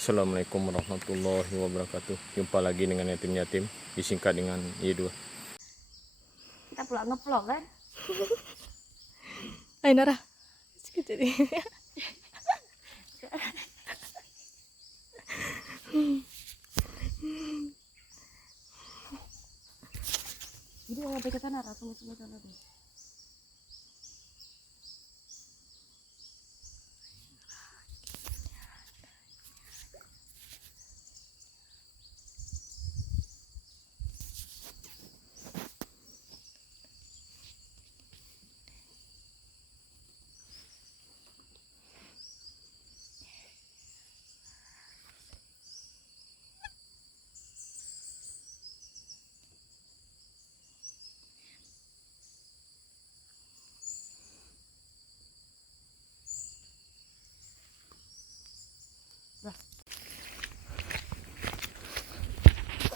Assalamualaikum warahmatullahi wabarakatuh. Jumpa lagi dengan yatim-yatim, disingkat dengan Y2. Kita pulang ngevlog kan? Ay, Nara. Sekejap ni. Jadi mau sampai ke sana, langsung ke sana tuh.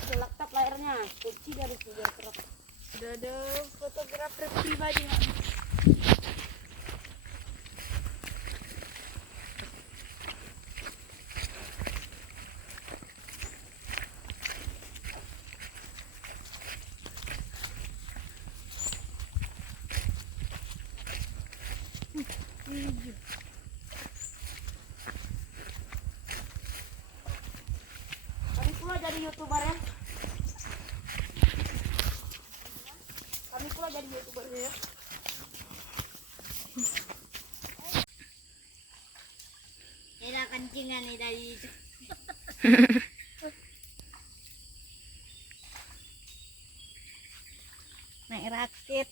Ada laptop layarnya, kunci dari biar terang. Udah ada fotografer pribadi. Kami pula jadi YouTuber ya. Kami pula jadi YouTuber ya. Ini kencingan nih dari naik rakit.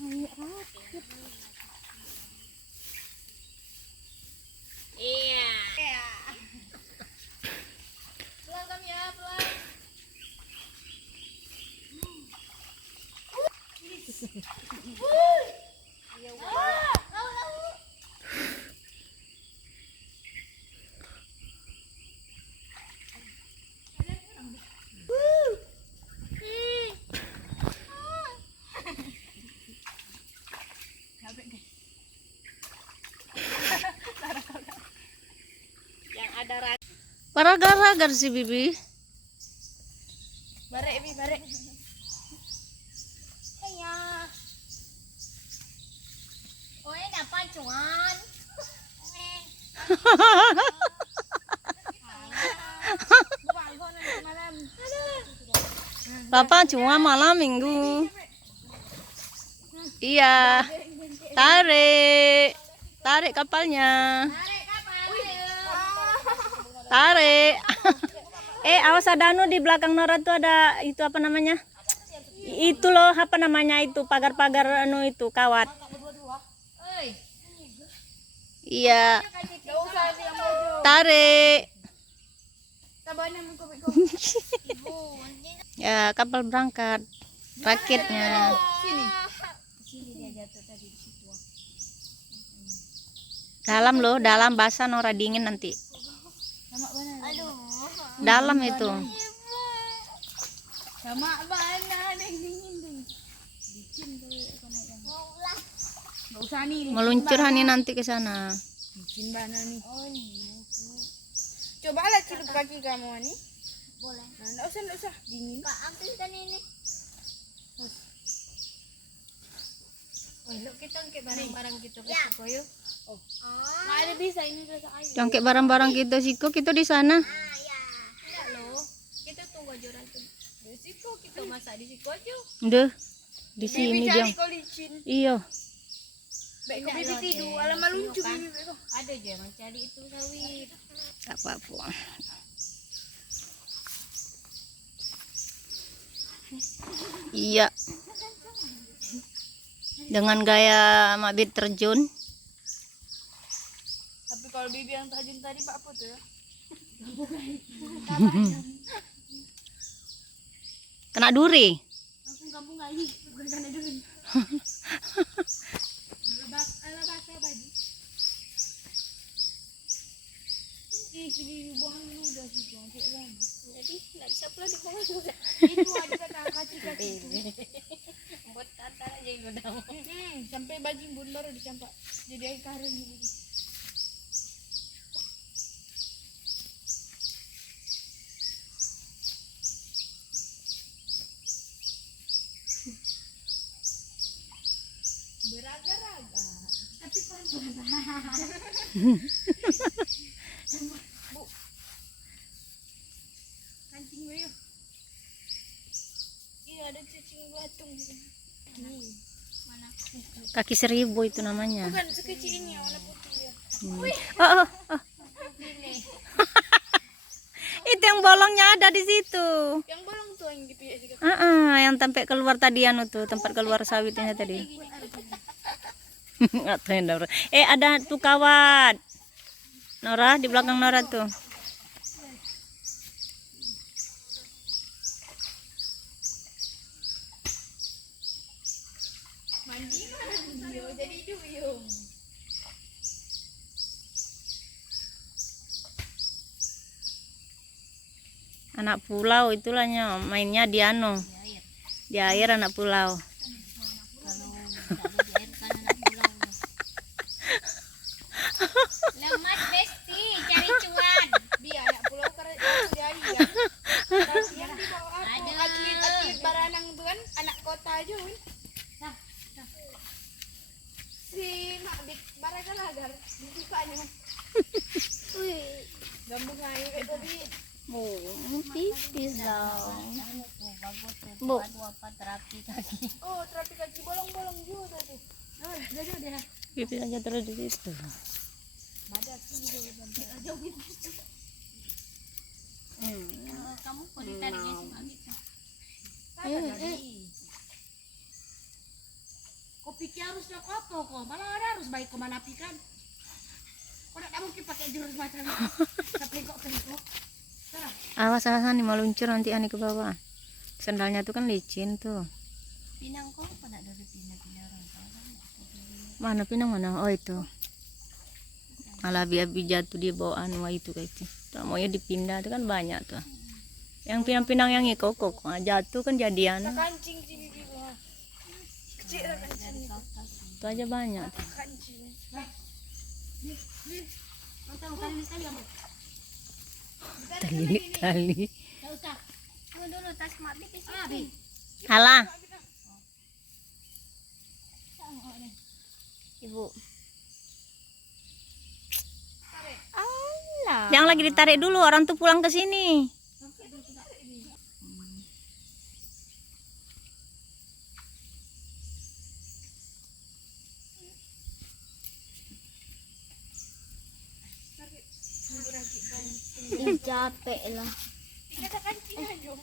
Naik rakit. Iya. Pulang kami ya, pulang. Yang ada rakit. Paragar-ragar si Bibi. Barek bi, barek. Iya. Oh, ini apa cuan? Papa cuma malam minggu. Iya. Tarik. Tarik kapalnya. Tarik. Awas ada anu di belakang Nora tuh ada itu apa namanya? Itu loh apa namanya itu pagar-pagar anu itu kawat. Iya. Tarik. Ya kapal berangkat. Rakitnya. Dalam loh, dalam basah Nora dingin nanti. Dalam itu. Sama mana yang dingin tuh. Nggak usah nih. Meluncur Hani nanti ke sana. Bikin bana nih. Oh ini. Coba lah celup kaki kamu nih. Boleh. Nah, enggak usah dingin. Kak, ambilkan ini. Oh, lo kita angkat barang-barang kita ke situ yuk. Oh. Nggak ada bisa ini udah ayo. Jangkit barang-barang kita Siko, kita di sana. Enggak loh. Kita tunggu aja orang tuh. Di situ kita masak di situ aja. Deh. Di sini jang. Iya. Baik ke bibi tidur, alamak lucu ini. Ada aja mencari itu sawit. Tak apa-apa. Iya. Dengan gaya mabit terjun. Tapi kalau bibi yang terjun tadi pak apa tuh ya? Kena duri. Langsung kampung kali, bukan karena dulu. Alabak baju. Ih, si bibi buang dulu udah sih, buang kayak lama. Jadi nggak bisa pula dibuang juga. Itu ada kata kaki-kaki. Buat tantan aja yang udah. Sampai baju bun baru dicampak. Jadi air karung gitu. Kancing gue yuk. Iya ada cacing belatung gitu. Nih. Mana? Kaki seribu itu namanya. Bukan sekecil ini yang warna putih ya. Oh, oh, oh. Ini. Itu yang bolongnya ada di situ. Yang bolong tuh yang gitu ya juga. Yang sampai keluar tadi anu tuh, tempat keluar sawitnya tadi. Nggak tahu yang Nora. Ada tuh kawat. Nora di belakang Nora tuh. Mandi yo jadi duyung. Anak pulau itulahnya mainnya di anu. Di air anak pulau. Lemas besti cari cuan. Dia anak pulau karena dia kan. Tapi yang di bawah aku atlet Baranang tuh kan anak kota aja kan. Si mak di Baragalagar dibukanya. Wih, gambung ayo tadi. Bu, pipis dong. Bu, Oh, terapi kaki bolong-bolong juga tadi. Oh, udah. pipis aja terus di situ. Kamu kok ditariknya cuma gitu? Kau pikir harus laku apa kok? Malah harus baik ke mana pikan. Kau tak mungkin pakai jurus macam itu. Sampai kok kengkok. Awas nih mau luncur nanti ani ke bawah. Sendalnya tuh kan licin tuh. Pinang kok pada dari pinang orang tahu. Mana pinang mana? Oh itu. Malah abi jatuh di bawah anu itu kayak itu. Tuh, maunya dipindah itu kan banyak tuh. Yang pinang-pinang yang ikok jatuh kan jadian. Kancing sini di bawah. Kecil kancing. Itu aja banyak. Kancing. Tali. Tak usah. Mau dulu tas mak di sini. Abi. Alah. Ibu. Allah. Jangan lagi ditarik dulu, orang tuh pulang ke sini. Capek lah. Kita kancing aja.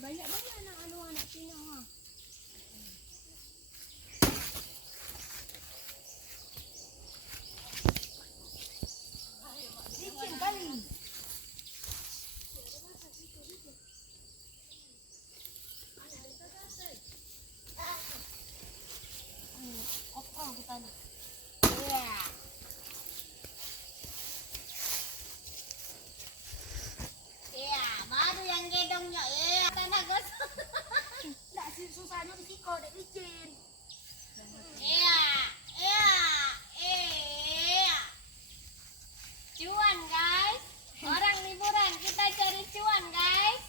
Banyak anak pinang. Licin kali. Kokoh kita. Iya. Iya, baru yang gedongnya. Iya, tanah gosong. Tak susahnya di siko, dek licin. Iya. Cuan guys. Orang liburan kita cari cuan guys.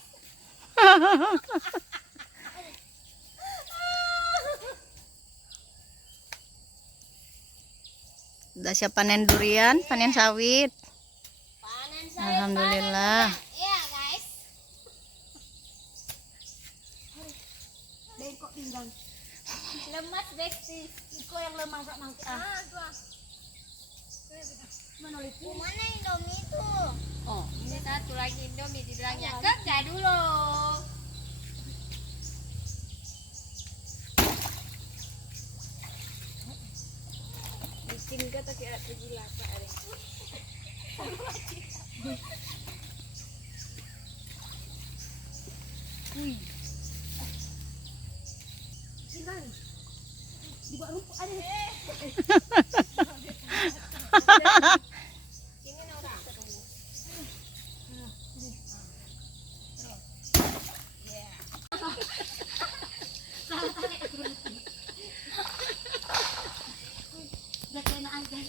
Udah siap panen durian, panen sawit. Panen saya. Alhamdulillah. Iya guys. Bengkok pinggang. Lemas besti. Iko yang lemah sak mangkuk. Mana itu? Mana Indomie itu? Oh, Ini satu lagi Indomie dibilangnya enggak dulu. Bikin kata kayak gila Pak Ari. pinggang. Dibuat rumput ada. Ini Nora. Udah kena aja.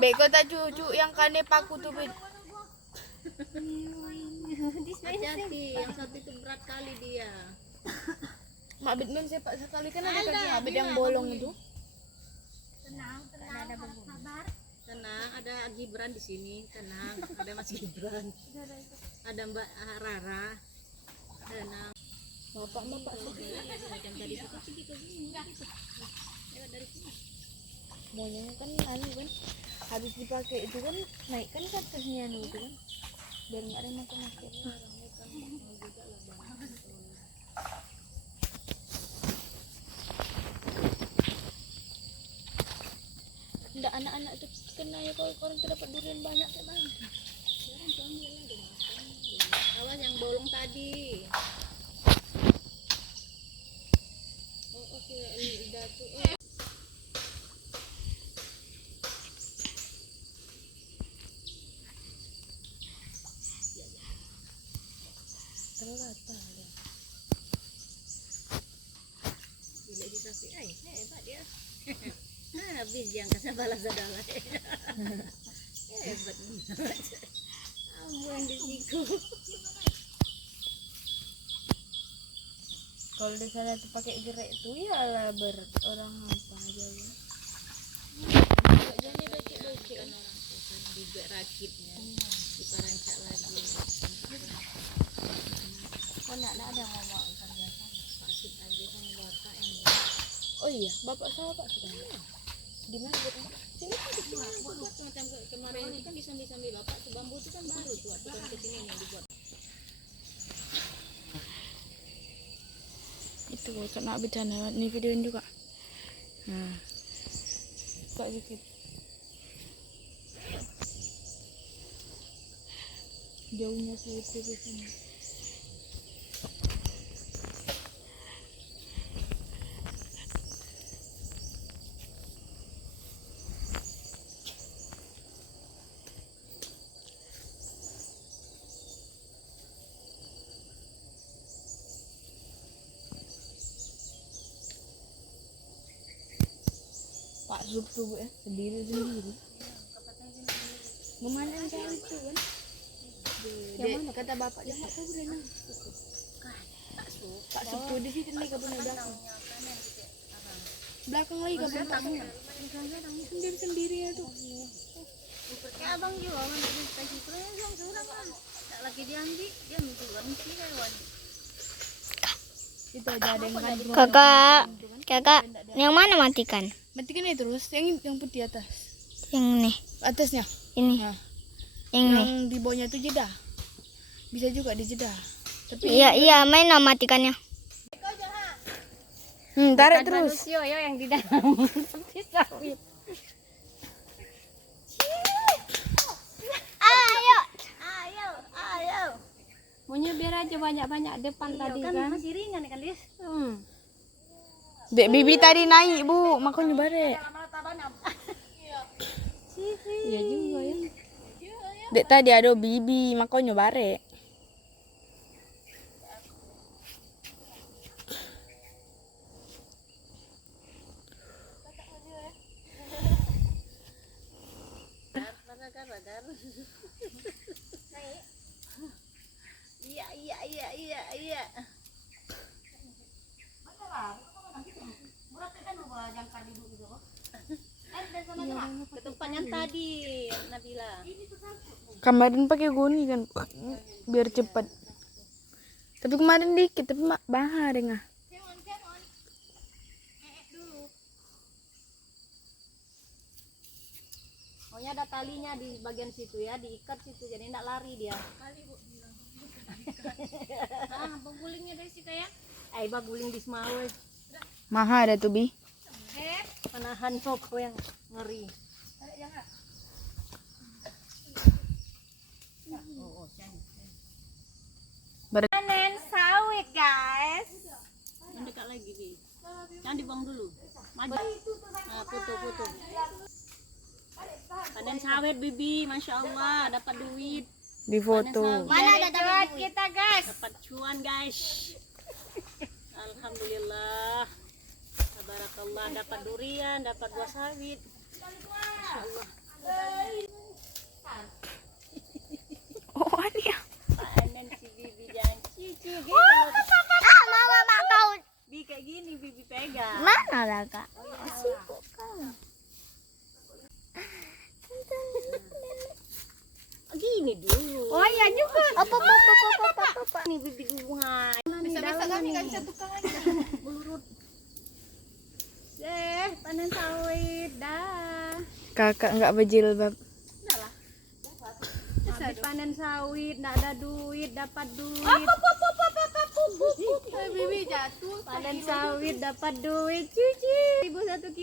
Beko tak cucu yang kane paku tuh bet. Hati-hati, yang satu itu berat kali dia. Mak bet men sepak sekali kan ada kaki abet yang bolong itu. Tenang, ada Gibran di sini, tenang. Ada Mas Gibran. Ada Mbak Rara. Tenang. Bapak Macam tadi itu pergi ke sini. Lewat dari sini. maunya kan anu kan habis dipakai itu kan naik kan ke atasnya anu itu kan biar nggak ada makan-makan. Nggak anak-anak tuh kena ya kalau orang tuh dapat durian banyak kayak bang. Awas yang bolong tadi. Oh, oke, lidah tuh. Terlata ya. Bila di sapi, hebat dia. Habis yang kasih balas adalah hebat banget. Ambon di siku. Kalau di sana tuh pakai gerak tuh ya lah orang apa aja ya. Jadi becek-becek kan orang tuh kan dibuat rakitnya, diparancak lagi. Kan nggak ada yang mau makan biasa. Vaksin aja kan bapak yang Oh iya, bapak sahabat sudah. Di mana? Sini kan buat macam kemarin itu kan disambil-sambil bapak tuh bambu itu kan baru tuh waktu kan kesini yang dibuat. itu kena bercanda nih videoin juga. Nah, buka dikit. Jauhnya situ ke sini. Pak Zub tuh ya sendiri memanen kayak itu kan yang mana kata bapak dia nggak tahu berenang Pak Zub tuh di situ nih kebun belakang lagi kebun belakang sendiri sendirinya tuh Kayak abang juga kan dari pagi kurang surang kan. Tak lagi diambil dia minta ganti lewat. itu aja ada yang kan Kakak, yang mana matikan? matikan ya terus yang putih atas Yang ini, atasnya ini, nah, yang ini. yang di bawahnya tuh jeda bisa juga di jeda tapi Iya, main lah matikannya. tarik terus Manusia ya yang di dalam tapi sawit. Ayo. Maunya biar aja banyak-banyak depan tadi Kan kan. masih ringan kan, Lis? Dek bibi tadi naik bu makanya bare Iya juga ya. dek tadi ada bibi makanya bare Bagar. Iya. Ke tempat yang tadi, Nabila. kemarin pakai goni kan biar cepat tapi kemarin dikit tapi bahar dengah Pokoknya ada talinya di bagian situ ya, diikat situ jadi enggak lari dia. Begulingnya dari situ ya. Baguling di Semawut. mahal ada tuh bi Penahan toko yang ngeri. Panen sawit guys. Yang dekat lagi, Bi. Jangan dibuang dulu. Maju. Nah, foto. Panen sawit, Bibi. Masya Allah, dapat duit. di foto Mana ada duit kita guys. Dapat cuan, guys. Alhamdulillah. Barakallah, dapat durian, dapat buah sawit. Oh, dia. Panen si Bibi jangan cici gini. Mama mak kau. Bi kayak gini Bibi pegang. Mana Raka? Gini dulu. Oh iya juga. Apa. Nih Bibi buah. Bisa-bisa kami nggak bisa tukang lagi. Panen sawit dah. Kakak nggak berjilbab. Habis panen sawit, nggak ada duit, dapat duit. Bibi jatuh. Panen sawit, dapat duit. Cici. Ibu 1 kilo.